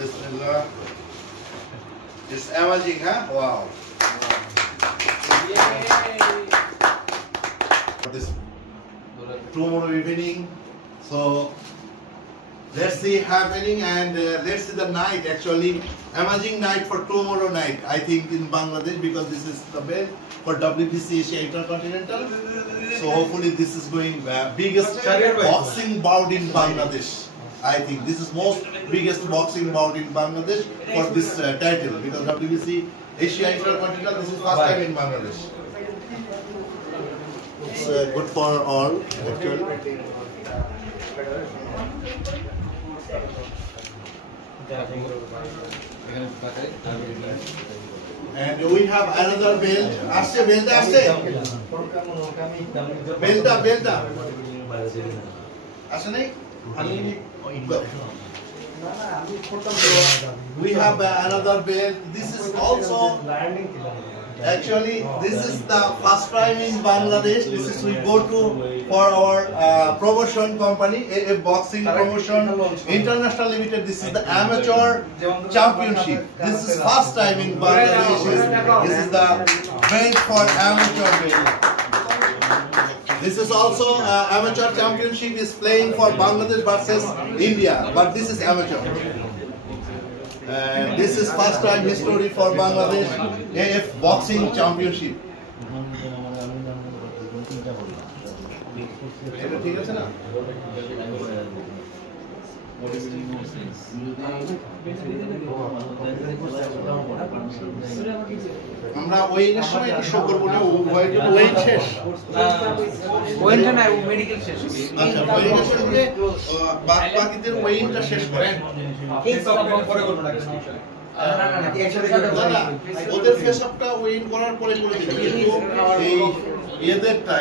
Bismillah. It's amazing, huh? Wow. This tomorrow evening, so let's see happening and let's see the night. Actually, amazing night for tomorrow night. I think in Bangladesh because this is the best for WBC Asia Intercontinental. So hopefully this is going biggest boxing bout in Bangladesh. I think this is most biggest boxing bout in Bangladesh for this title because WBC Asia Intercontinental this is first time in Bangladesh. It's good for all actually. And we have another belt. Ashe belt ashe. Belta. Ashe nahi? We have another belt. This is also actually this is the first time in Bangladesh. This is we go to for our promotion company, a boxing promotion international limited. This is the amateur championship. This is first time in Bangladesh. This is the belt for amateur belt. This is also amateur championship is playing for Bangladesh versus India, but this is amateur. This is first time history for Bangladesh AF boxing championship. আমরা ওয়েইনের সময় কি show করব না Wayne শেষ ওয়েইনটা না medical শেষ আচ্ছা ওয়েইনের সঙ্গে বাকিদের ওয়েইনটা শেষ করেন ঠিক পরে করব না ওদের ফেস আপটা ওয়েইন করার পরে করে দিবেন কিন্তু এই এদেরটা